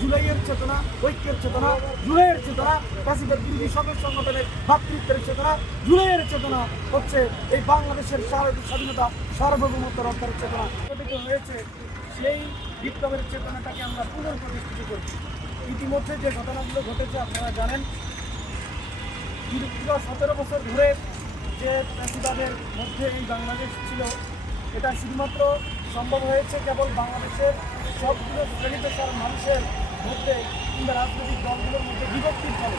জুলাইয়ের চেতনা, ঐক্যের চেতনা, জুলাইয়ের চেতনা, ফ্যাসিবাদ বিরোধী সকল সংগঠনের ভাতৃত্বের চেতনা, জুলাইয়ের চেতনা হচ্ছে এই বাংলাদেশের স্বাধীনতা সার্বভৌমত্ব রক্ষার চেতনা গঠিত হয়েছে। সেই বিপ্লবের চেতনাটাকে আমরা পুনঃপ্রতিষ্ঠিত করছি। ইতিমধ্যে যে ঘটনাগুলো ঘটেছে আপনারা জানেন। দীর্ঘ 17 বছর ধরে যে ফ্যাসিবাদের মধ্যে এই বাংলাদেশ ছিল, এটা শুধুমাত্র সম্ভব হয়েছে কেবল বাংলাদেশের সবগুলো শ্রেণী পেশার মানুষের মধ্যে কিংবা রাজনৈতিক দলগুলোর মধ্যে বিভক্তির ফলে।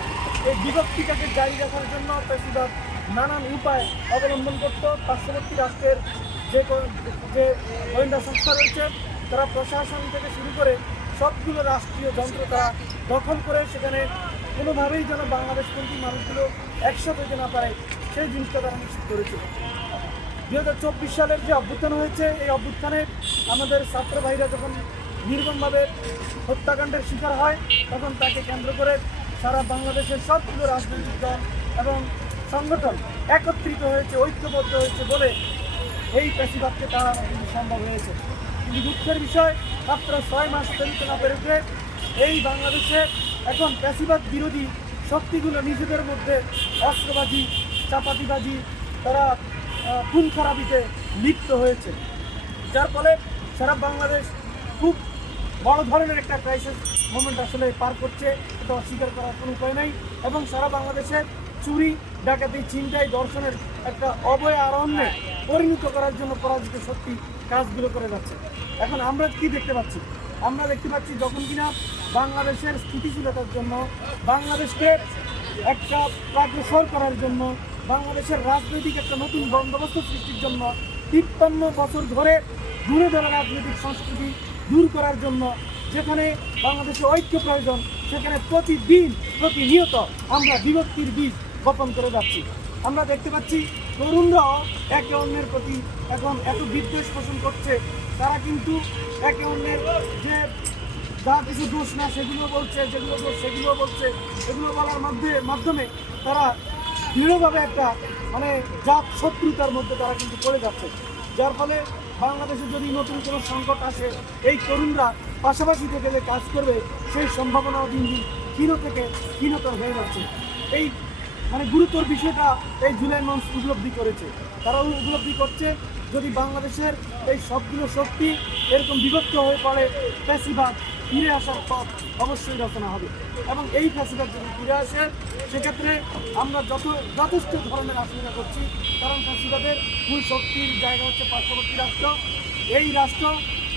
এই বিভক্তিটাকে জারি রাখার জন্য ফ্যাসিবাদ নানান উপায় অবলম্বন করত। পার্শ্ববর্তী রাষ্ট্রের যে গোয়েন্দা সংস্থা রয়েছে, তারা প্রশাসন থেকে শুরু করে সবগুলো রাষ্ট্রীয় যন্ত্র তারা দখল করে সেখানে কোনোভাবেই যেন বাংলাদেশপন্থী মানুষগুলো একসাথে হতে না পারে সেই জিনিসটা তারা নিশ্চিত করেছে। 2024 সালের যে অভ্যুত্থান হয়েছে, এই অভ্যুত্থানে আমাদের ছাত্র ভাইরা যখন নির্মমভাবে হত্যাকাণ্ডের শিকার হয়, তখন তাকে কেন্দ্র করে সারা বাংলাদেশের সবগুলো রাজনৈতিক দল এবং সংগঠন একত্রিত হয়েছে, ঐক্যবদ্ধ হয়েছে বলে এই ফ্যাসিবাদকে তাড়ানো কিন্তু সম্ভব হয়েছে। কিন্তু দুঃখের বিষয়, মাত্র 6 মাস চলিতে না পেরেছে এই বাংলাদেশে এখন ফ্যাসিবাদ বিরোধী শক্তিগুলো নিজেদের মধ্যে অস্ত্রবাজি, চাপাতিবাজি, তারা খুন খারাপিতে লিপ্ত হয়েছে, যার ফলে সারা বাংলাদেশ খুব বড় ধরনের একটা ক্রাইসিস মোমেন্ট আসলে পার করছে। এটা অস্বীকার করার কোনো উপায় নেই। এবং সারা বাংলাদেশে চুরি, ডাকাতি, ছিনতাই, ধর্ষণের একটা অভয়ারণ্যে পরিণত করার জন্য পরাজিত শক্তি কাজগুলো করে যাচ্ছে। এখন আমরা কি দেখতে পাচ্ছি? আমরা দেখতে পাচ্ছি যখন কিনা বাংলাদেশের স্থিতিশীলতার জন্য, বাংলাদেশকে একটা অগ্রসর করার জন্য, বাংলাদেশের রাজনৈতিক একটা নতুন বন্দোবস্ত সৃষ্টির জন্য 53 বছর ধরে ঘুরে ধরা রাজনৈতিক সংস্কৃতি দূর করার জন্য যেখানে বাংলাদেশে ঐক্য প্রয়োজন, সেখানে প্রতিদিন প্রতিনিয়ত আমরা বিভক্তির বীজ বপন করে যাচ্ছি। আমরা দেখতে পাচ্ছি তরুণরাও একে অন্যের প্রতি এখন এত বিদ্বেষ পোষণ করছে। তারা কিন্তু একে অন্যের যে যা কিছু দোষ না সেগুলো বলছে, যেগুলো দোষ সেগুলো বলছে। এগুলো বলার মাধ্যমে তারা দৃঢ়ভাবে একটা জাত শত্রুতার মধ্যে তারা কিন্তু পড়ে যাচ্ছে, যার ফলে বাংলাদেশে যদি নতুন কোনো সংকট আসে, এই তরুণরা পাশাপাশি থেকে যে কাজ করবে সেই সম্ভাবনাও দিন দিন ক্ষীণ থেকে ক্ষীণতর হয়ে যাচ্ছে। এই গুরুতর বিষয়টা এই জুলাই মঞ্চ উপলব্ধি করেছে। তারা উপলব্ধি করছে যদি বাংলাদেশের এই সবগুলো শক্তি এরকম বিভক্ত হয়ে পড়ে, ফ্যাসিবাদ ফিরে আসার পথ অবশ্যই রচনা হবে। এবং এই ফ্যাসিবাদ যদি ফিরে আসে, সেক্ষেত্রে আমরা যথেষ্ট ধরনের আশঙ্কা করছি। কারণ ফ্যাসিবাদের মূল শক্তির জায়গা হচ্ছে পার্শ্ববর্তী রাষ্ট্র। এই রাষ্ট্র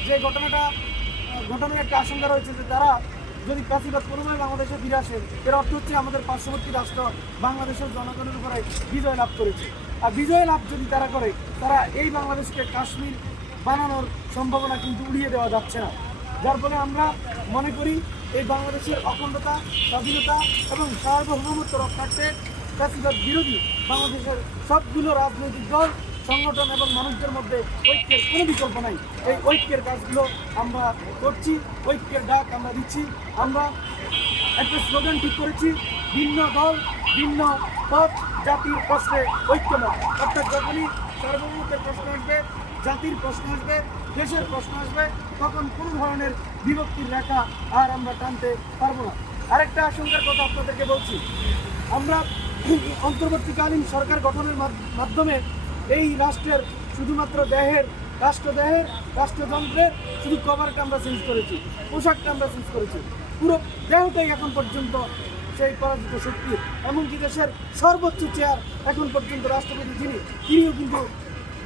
যে ঘটনার একটা আশঙ্কা রয়েছে যে তারা যদি ফ্যাসিবাদ কোনোভাবে বাংলাদেশে ফিরে আসে, এর অর্থ হচ্ছে আমাদের পার্শ্ববর্তী রাষ্ট্র বাংলাদেশের জনগণের উপরে বিজয় লাভ করেছে। আর বিজয় লাভ যদি তারা করে, তারা এই বাংলাদেশকে কাশ্মীর বানানোর সম্ভাবনা কিন্তু উড়িয়ে দেওয়া যাচ্ছে না। যার ফলে আমরা মনে করি এই বাংলাদেশের অখণ্ডতা, স্বাধীনতা এবং সার্বভৌমত্ব রক্ষার্থে ফ্যাসিবাদ বিরোধী বাংলাদেশের সবগুলো রাজনৈতিক দল, সংগঠন এবং মানুষদের মধ্যে ঐক্যের কোনো বিকল্প নাই। এই ঐক্যের কাজগুলো আমরা করছি, ঐক্যের ডাক আমরা দিচ্ছি। আমরা একটা স্লোগান ঠিক করেছি, ভিন্ন দল ভিন্ন পথ, জাতির প্রশ্নে ঐক্যমত। অর্থাৎ যখনই সার্বভৌমত্বের প্রশ্ন আসবে, জাতির প্রশ্ন আসবে, দেশের প্রশ্ন আসবে, তখন কোনো ধরনের বিভক্তির রেখা আর আমরা টানতে পারবো না। আরেকটা আশঙ্কার কথা আপনাদেরকে বলছি, আমরা অন্তর্বর্তীকালীন সরকার গঠনের মাধ্যমে এই রাষ্ট্রের শুধুমাত্র রাষ্ট্রযন্ত্রের শুধু কভারটা আমরা চেঞ্জ করেছি, পোশাকটা আমরা চেঞ্জ করেছি, পুরো দেহটাই এখন পর্যন্ত সেই পরাজিত শক্তি। এমনকি দেশের সর্বোচ্চ চেয়ার এখন পর্যন্ত রাষ্ট্রপতি তিনিও কিন্তু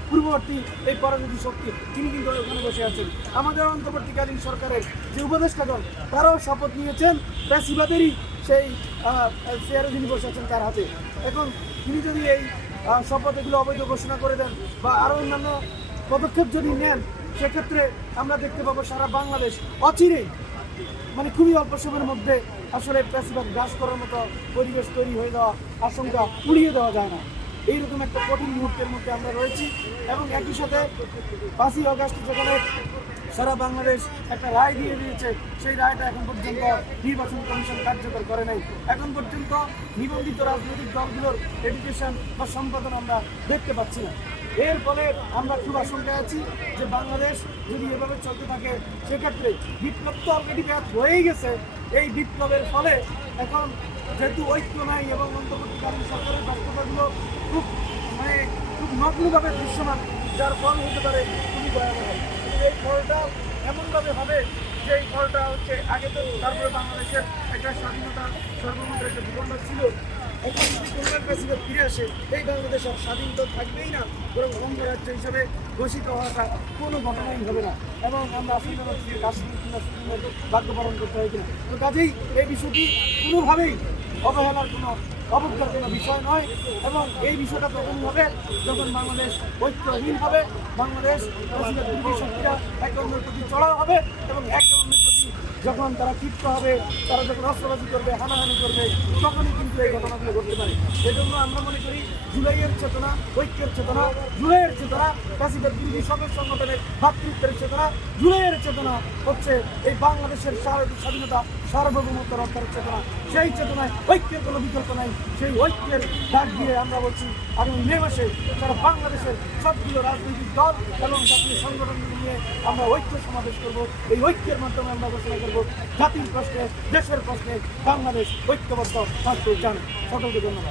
পূর্ববর্তী এই পরাজিত শক্তি, তিনি কিন্তু ওখানে বসে আছেন। আমাদের অন্তর্বর্তীকালীন সরকারের যে উপদেষ্টা দল, তারাও শপথ নিয়েছেন ফ্যাসিবাদেরই সেই চেয়ারে যিনি বসে আছেন তার হাতে। এখন তিনি যদি এই শপথ এগুলো অবৈধ ঘোষণা করে দেন বা আরও অন্যান্য পদক্ষেপ যদি নেন, সেক্ষেত্রে আমরা দেখতে পাবো সারা বাংলাদেশ অচিরেই খুবই অল্প সময়ের মধ্যে আসলে ফ্যাসিবাদ গ্রাস করার মতো পরিবেশ তৈরি হয়ে যাওয়া আশঙ্কা উড়িয়ে দেওয়া যায় না। এইরকম একটা কঠিন মুহূর্তের মধ্যে আমরা রয়েছি। এবং একই সাথে 5ই আগস্ট যেখানে সারা বাংলাদেশ একটা রায় দিয়ে দিয়েছে, সেই রায়টা এখন পর্যন্ত নির্বাচন কমিশন কার্যকর করে নাই। এখন পর্যন্ত নিবন্ধিত রাজনৈতিক দলগুলোর এডুকেশন বা সম্পাদন আমরা দেখতে পাচ্ছি না। এর ফলে আমরা খুব আশঙ্কায় আছি যে বাংলাদেশ যদি এভাবে চলতে থাকে সেক্ষেত্রে বিপ্লব তো অলরেডি ব্যাহত হয়েই গেছে। এই বিপ্লবের ফলে এখন যেহেতু ঐক্য নাই এবং অন্তর্বর্তীকালীন সরকারের ব্যর্থতাগুলো খুব খুব নগ্নভাবে দৃশ্যমান, যার ফল হতে পারে খুবই ভয়াবহ। এই ফলটা এমনভাবে হবে যে এই ফলটা হচ্ছে আগে তো তারপরে বাংলাদেশের একটা স্বাধীনতা সর্বমন্ত্রের একটা বিপন্ন ছিল। এখন যদি কল্যাণ প্রেসিডেন্ট ফিরে আসে এই বাংলাদেশ আর স্বাধীন তো থাকবেই না, বরং অঙ্গরাজ্য হিসেবে ঘোষিত হওয়াটা কোনো ঘটনাই হবে না। এবং আমরা আসলে কাশ্মীর কিংবা সিকিমের ভাগ্য পালন করতে হয় কিনা। তো কাজেই এই বিষয়টি কোনোভাবেই অবহেলার কোনো অবজ্ঞার কোনো বিষয় নয়। এবং এই বিষয়টা তখনই হবে যখন বাংলাদেশ ঐক্যহীন হবে, বাংলাদেশ বিরোধী শক্তিরা একে অন্যের প্রতি চড়াও হবে এবং একে অন্যের প্রতি যখন তারা ক্ষিপ্ত হবে, তারা যখন অস্ত্রবাজি করবে, হানাহানি করবে, তখনই কিন্তু এই ঘটনাগুলো ঘটতে পারে। সেজন্য আমরা মনে করি জুলাইয়ের চেতনা, ঐক্যের চেতনা, জুলাইয়ের চেতনা, ফ্যাসিবাদ বিরোধী সকল সংগঠনের ভ্রাতৃত্বের চেতনা, জুলাইয়ের চেতনা হচ্ছে এই বাংলাদেশের স্বাধীনতা সার্বভৌমত্ব রক্ষার চেতনা। সেই চেতনায় ঐক্যের কোনো বিকল্প নাই। সেই ঐক্যের ডাক দিয়ে আমরা বলছি আগামী মে মাসে সারা বাংলাদেশের সবগুলো রাজনৈতিক দল এবং জাতীয় সংগঠনগুলো নিয়ে আমরা ঐক্য সমাবেশ করব। এই ঐক্যের মাধ্যমে আমরা ঘোষণা করব জাতির প্রশ্নে, দেশের প্রশ্নে বাংলাদেশ ঐক্যবদ্ধ থাকতে চান। সকলকে ধন্যবাদ।